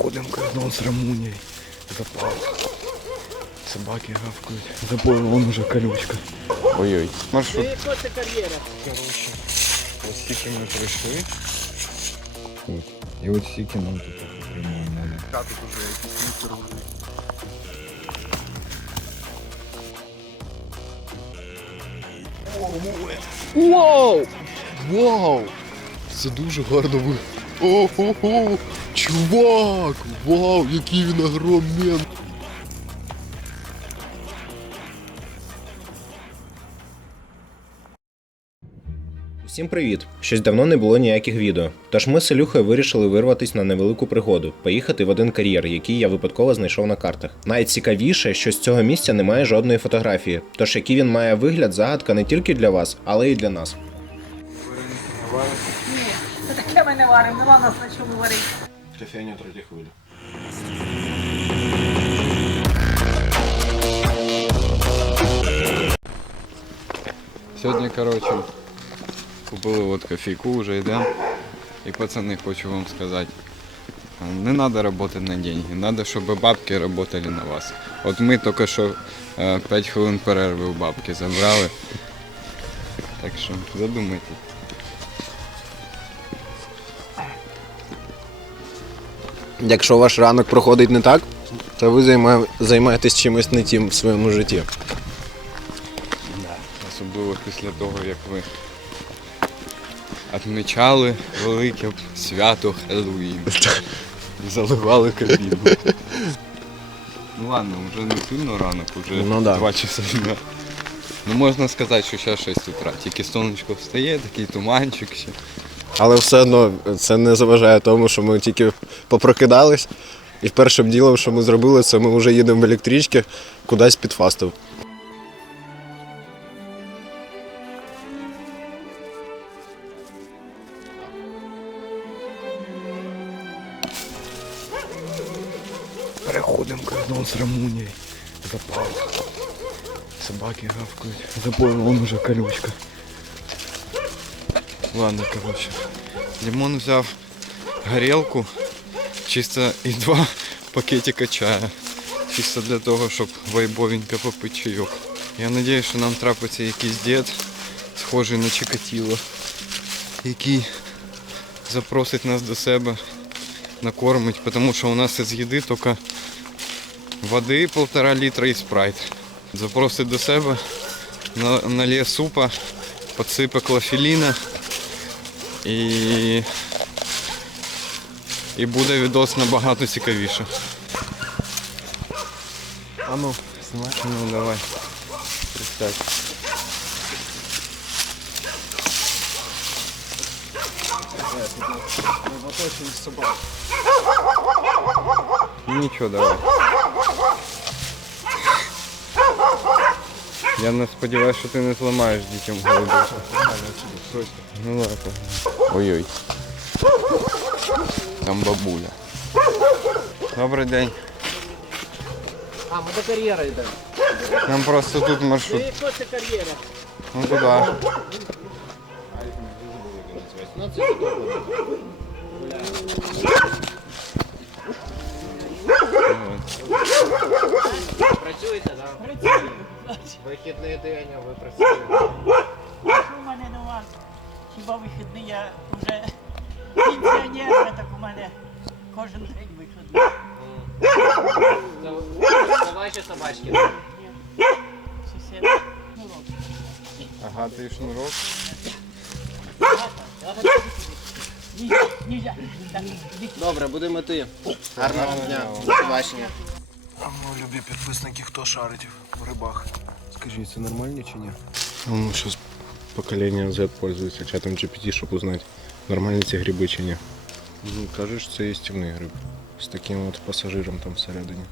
Переходимо кордон з Рамунією. Запал. Собаки гавкають. Забор, вон уже колючка. Ой-ой. Маршрут. Короче, ось стільки ми прийшли. От. І от стільки нам тут надо. Тут уже якісь мусор лежить. Вау! Вау! Це дуже гарно ви. Чувак! Вау, який він огромен! Всім привіт! Щось давно не було ніяких відео. Тож ми з Ілюхою вирішили вирватися на невелику пригоду, поїхати в один кар'єр, який я випадково знайшов на картах. Найцікавіше, що з цього місця немає жодної фотографії. Тож який він має вигляд, загадка не тільки для вас, але й для нас. Ні, це таке ми не варимо, нема нас на чому варити. Кофейня третій хвилі. Сьогодні, коротше, купили от кофейку, вже йдемо. І пацани, хочу вам сказати, не треба працювати на деньги, треба, щоб бабки працювали на вас. От ми тільки що 5 хвилин перерви у бабки забрали. Так що задумайтесь. Якщо ваш ранок проходить не так, то ви займа... займаєтесь чимось не тим в своєму житті. Особливо після того, як ви відмічали велике свято Хеллоуін. І заливали кабіну. Ну ладно, вже не сильно ранок, вже Ну да. 2 часа дня. Ну можна сказати, що зараз 6 утра. Тільки сонечко встає, такий туманчик ще. Але все одно це не заважає тому, що ми тільки попрокидались. І першим ділом, що ми зробили, це ми вже їдемо в електричці кудись під фастов. Переходимо кордон з Рамунією. Запал. Собаки гавкають. Забор, вон уже колючка. Ладно, короче. Лимон взяв горілку, чисто і два пакетика чая. Чисто для того, щоб вайбовенько попити чайок. Я сподіваюся, що нам трапиться якийсь дід, схожий на Чикатіло, який запросить нас до себе накормить, тому що у нас із їди тільки води полтора літра і спрайт. Запросить до себе, на- налє супа, підсипе клофеліна і, і буде відос набагато цікавіше. А ну, знімай. Ну давай. Представь. Нічого, давай. Я не сподіваюся, що ти не зламаєш дітям голову. Ну ладно. Ой-ой. Там бабуля. Добрий день. А, ми до кар'єра йдемо. Нам просто тут маршрут. Яко це кар'єра? Ну туди. Працюєте, так? Працюємо. Вихідний день, а ви працюєте. Вас? Хіба вихідний я вже пенсіонерка, так у мене кожен день вихідний. Ваші собачки. Ні. Сусід. Ну. Ага, ти шнурок. Добре, будемо йти. Гарного дня. До побачення. Ну, любі підписники, хто шарить в рибах. Скажіть, це нормально чи ні? Ну, зараз покоління Z пользуется чатом GPT, щоб узнать, нормальные эти грибы чи не. Ну, кажется, есть їстівний гриб. З таким от пасажиром там всередині.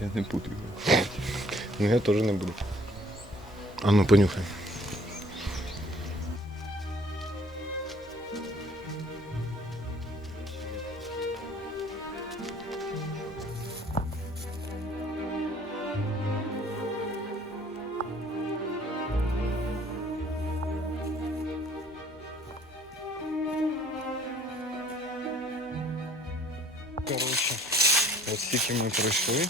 Я не буду. Ну я теж не буду. А ну понюхай. Стільки ми пройшли.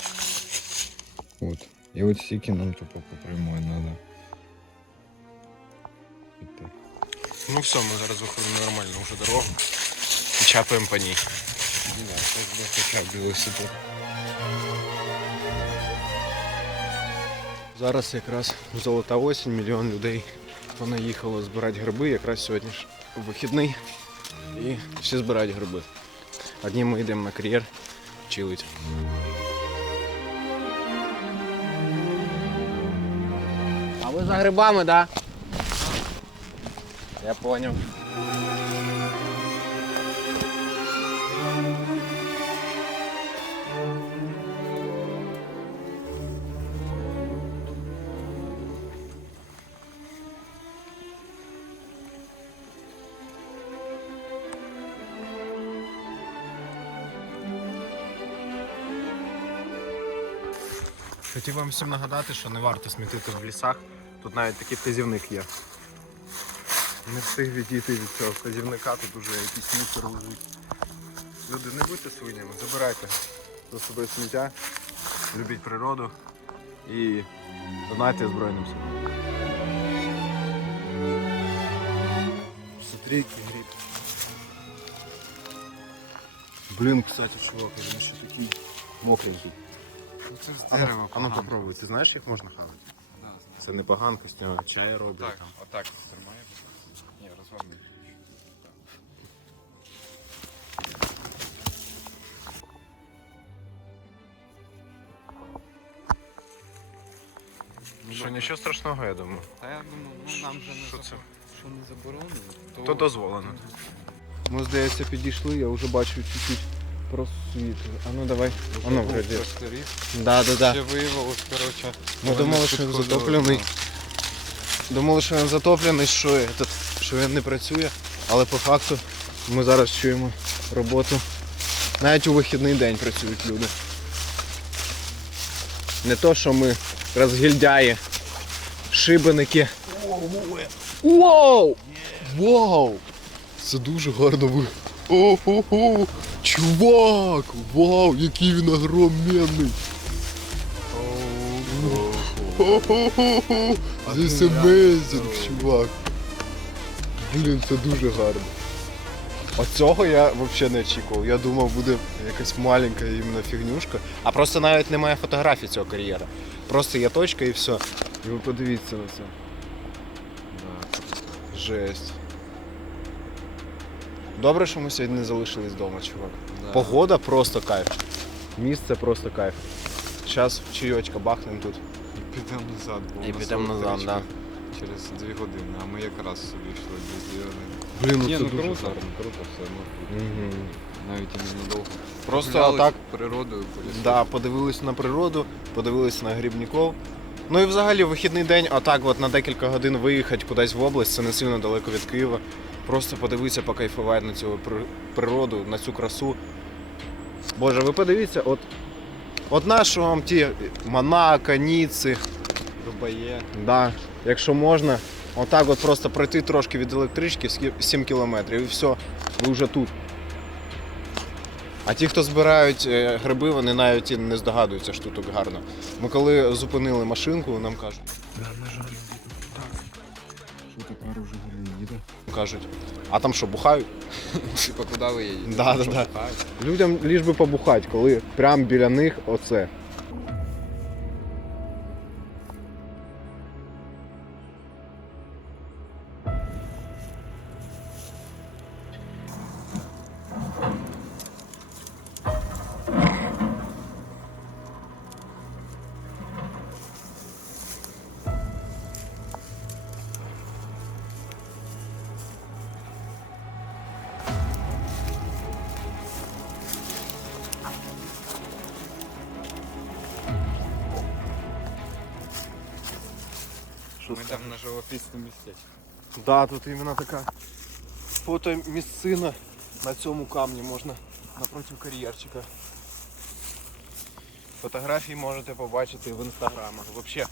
От. І от стільки нам тупо по прямой треба. Ну все, ми зараз виходимо на нормальну вже дорогу. І чапаємо по ній. Це буде хоча б велосипед. Зараз якраз золота осінь, мільйон людей понаїхало збирати гриби. Якраз сьогодні ж вихідний. І всі збирають гриби. Одні ми йдемо на кар'єр чилить. А ви за грибами, да? Я поняв. Хотів вам всім нагадати, що не варто смітити в лісах. Тут навіть такий вказівник є. Не встиг відійти від цього вказівника, тут уже якийсь мусор лежить. Люди, не будьте свинями, забирайте за собою сміття, любіть природу і донайте Збройним силам. Смотри, який гриб. Блін, кстати, чувак, він ще такий Мокренький. Ну це з А дерева. ну, а ну попробуй, ти знаєш, як можна хавати? Це не поганка, з нього чай роблять. Так, там. отак тримає. Ні, розверни. Що, нічого страшного, я думаю. Та я думаю, ну нам же не Що це? що не заборонено, То дозволено. Ми, здається, підійшли, я вже бачу чуть-чуть просвіт. А ну давай. А ну, вроді. Да, да, да. Ще виявилось, коротше. Ми думали, що він затоплений. да. Думали, що він затоплений, що, этот, що він не працює, але по факту ми зараз чуємо роботу. Навіть у вихідний день працюють люди. Не то, що ми розгільдяї, шибеники. Вау! Вау! Це дуже гарно ви. О-хо-хо! Чувак! Вау, який він огроменний! This amazing, чувак. Блін, це дуже гарно. Оцього я взагалі не очікував. Я думав, буде якась маленька іменно фігнюшка. А просто навіть немає фотографій цього кар'єра. Просто є точка і все. І ви подивіться на це. Жесть. Добре, що ми сьогодні не залишились вдома, чувак. Да. Погода просто кайф. Місце просто кайф. Зараз чайочка бахнемо тут. І підемо назад, бо І підемо назад, електричка да. Через дві години, а ми якраз собі йшли без дві години. Блін, Ні, ну дуже круто, гарно. круто все, ну Угу. навіть і ненадовго. Просто Гулялись отак природою по. Да, подивились на природу, подивились на грибників. Ну і взагалі вихідний день, отак от на декілька годин виїхати кудись в область, це не сильно далеко від Києва. Просто подивитися, покайфувати на цю природу, на цю красу. Боже, ви подивіться, от, от нащо вам ті Монако, Ніци, Дубає. да, якщо можна, отак от просто пройти трошки від електрички 7 кілометрів і все, ви вже тут. А ті, хто збирають е, гриби, вони навіть і не здогадуються, що тут гарно. Ми коли зупинили машинку, нам кажуть, Що тепер уже їде? кажуть, а там що, бухають? Типа куди ви їдете? Да, да, да. Людям ліж би побухати, коли прямо біля них оце. Ми там на живописне містечко. Да, тут іменно така фотомісцина на цьому камні можна напроти кар'єрчика. Фотографії можете побачити в інстаграмах. Взагалі,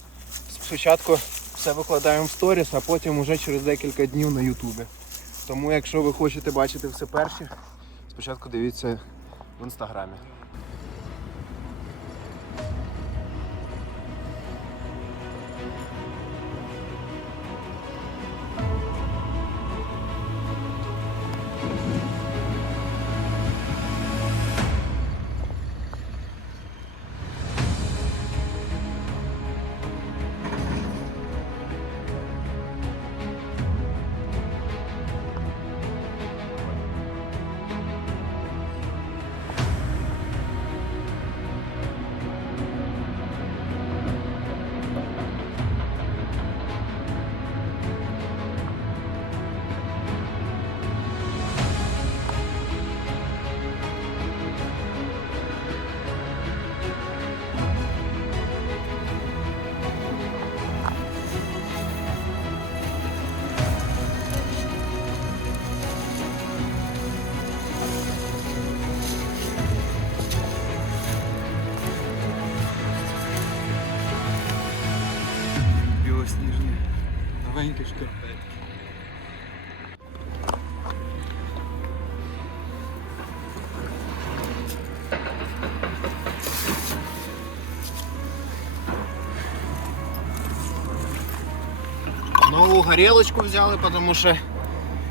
спочатку все викладаємо в сторіс, а потім уже через декілька днів на Ютубі. Тому якщо ви хочете бачити все перше, спочатку дивіться в інстаграмі. Нову горілочку взяли, тому що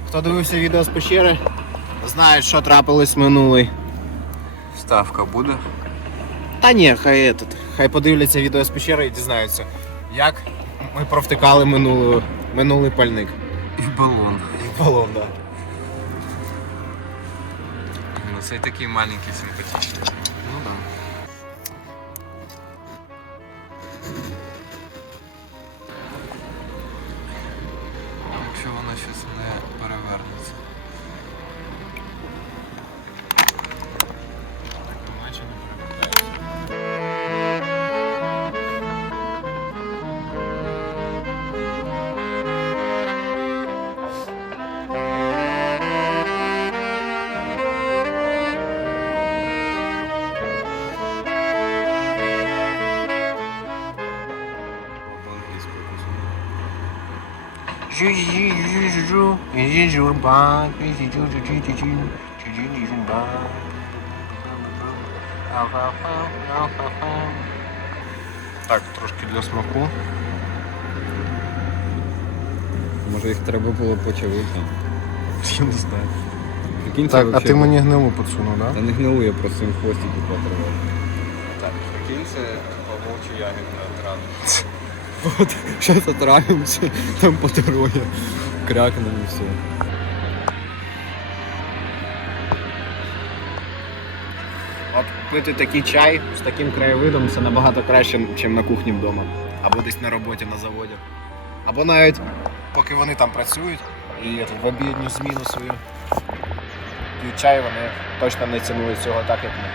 хто дивився відео з пещери, знає, що трапилось минулий. Ставка буде. Та ні, хай этот, хай подивляться відео з пещери і дізнаються, як ми провтикали минулу, минулий пальник. І балон. Балон, да. Ну цей такий маленький симпатичний. Вона щось не перевернеться. По-англійськи Так, трошки для смаку. Може їх треба було почавити. Я не знаю. Прикинь, це Так, а вообще ти мені гнилу підсунув, Та да? не гнилу, я просто їм хвостики потривав. Так, прикинь, це вовчий ягід не отравимося. От, зараз отравимося, там по дорозі. Крякнемо і все. От пити такий чай з таким краєвидом це набагато краще, ніж на кухні вдома. Або десь на роботі на заводі. Або навіть поки вони там працюють і в обідню зміну свою п'ють чай, вони точно не цінують цього так, як ми.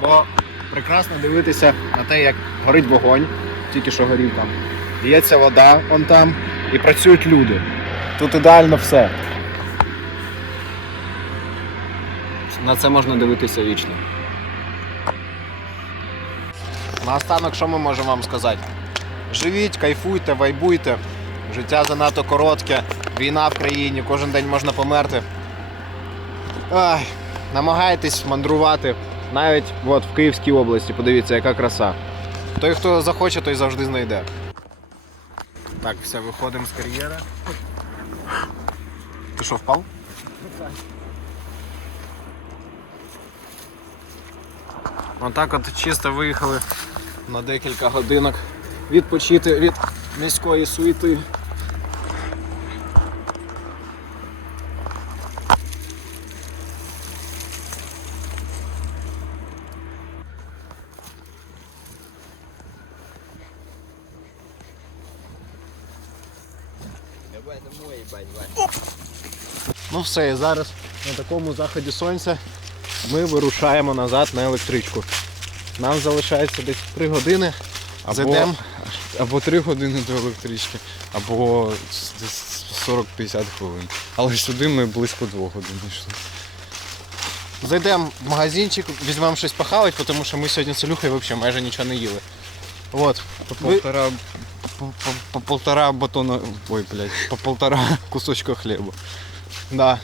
Бо прекрасно дивитися на те, як горить вогонь, тільки що горів там. Лється вода он там і працюють люди. Тут ідеально все. На це можна дивитися вічно. Наостанок, що ми можемо вам сказати? Живіть, кайфуйте, вайбуйте. Життя занадто коротке, війна в країні, кожен день можна померти. Ай, намагайтесь мандрувати. Навіть от, в Київській області, подивіться, яка краса. Той, хто захоче, той завжди знайде. Так, все, виходимо з кар'єра. Ти що, впав? Отак от чисто виїхали на декілька годинок відпочити від міської суєти. Ну все, і зараз на такому заході сонця ми вирушаємо назад на електричку. Нам залишається десь 3 години. Або, Зайдемо. або 3 години до електрички, або 40-50 хвилин. Але сюди ми близько 2 годин йшли. Зайдемо в магазинчик, візьмемо щось похавати, тому що ми сьогодні з Ілюхою взагалі майже нічого не їли. От. По полтора, по, по, по полтора батона, ой, блядь, по полтора кусочка хліба. Да.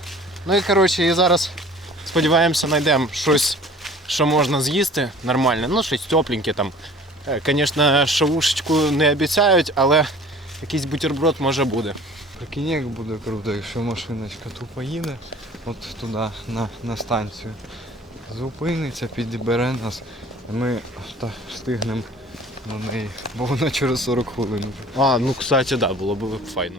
Ну і коротше, і зараз Сподіваємося, знайдемо щось, що можна з'їсти нормальне. Ну, щось тепленьке там. Звісно, шавушечку не обіцяють, але якийсь бутерброд може буде. Прикинь, як буде круто, якщо машиночка тупо їде от туди, на, на станцію. Зупиниться, підбере нас, і ми встигнемо на неї. Бо вона через 40 хвилин. А, ну, кстати, да, було б файно.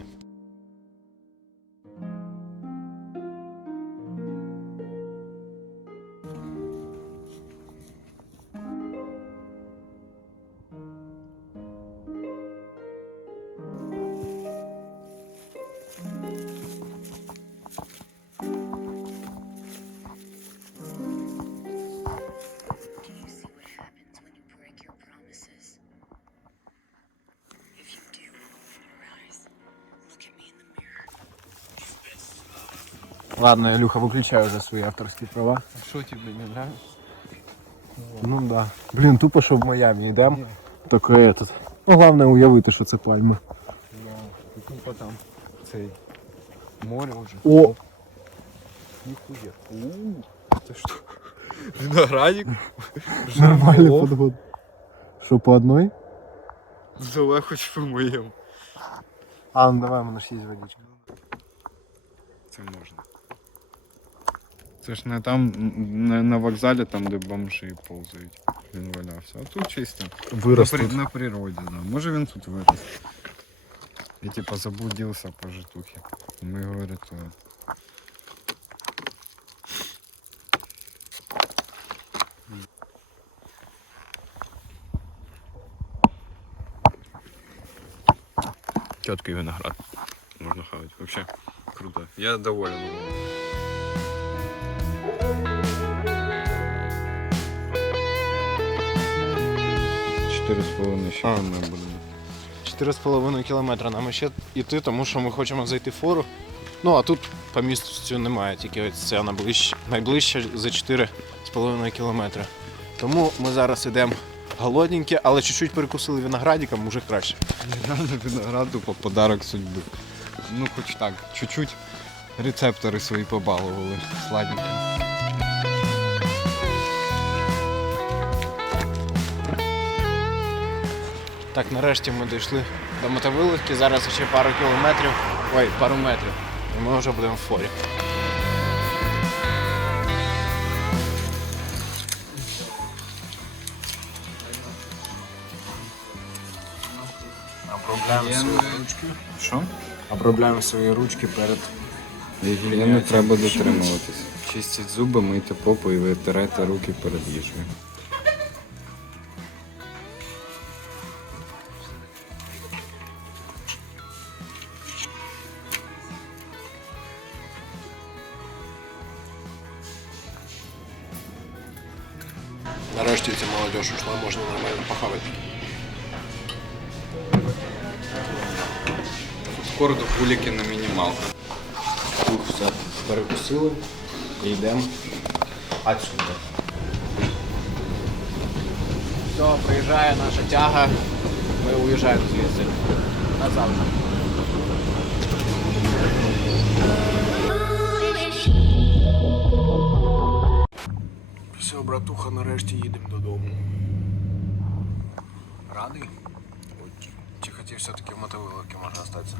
Ладно, Ілюха, виключаю вже свої авторські права. Що тобі не нравится? Ну да. Блін, тупо, що в Майамі йдемо. Таке этот. Ну, головне уявити, що це пальми. Тупо там цей море вже. О! Ніхуя. У, Це що? Виноградик? Нормальний Жираф. подход. Що по одной? Давай хоч помиємо. А, ну давай, у мене ж є водичка. Це можна. Це ж не там, на, на вокзалі, там, де бомжі повзають. Він валявся. А тут чисто. Вирос на, при- тут. на природі, да. Може він тут вирос. І типа заблудився по житухі. Ми його рятуємо. Четкий виноград. Можно хавать. Вообще круто. Я доволен. Чотири з половиною ще А. ми будемо. 4,5 кілометра нам ще йти, тому що ми хочемо зайти в фору. Ну, а тут по місту немає, тільки ось ця найближча, найближча за 4,5 кілометри. Тому ми зараз йдемо голодненькі, але чуть-чуть перекусили виноградиком, уже краще. Реально виноград тупо подарок судьби. Ну хоч так, чуть-чуть рецептори свої побалували. Сладенькі. Так, нарешті ми дійшли до мотовиловки, зараз ще пару кілометрів, ой, пару метрів. І ми вже будемо в форі. Обробляємо свої ручки. Що? Обробляємо свої ручки перед Гігієни треба дотримуватись. Чистіть зуби, мийте попу і витирайте руки перед їжею. Пуліки на мінімалку. Тут все перекусили і йдемо отсюда. Все, приїжджає наша тяга. Ми уїжджаємо звідси. Назавжди. Все, братуха, нарешті їдемо додому. Радий? Чи хотів все-таки в мотовиловці можна остатися?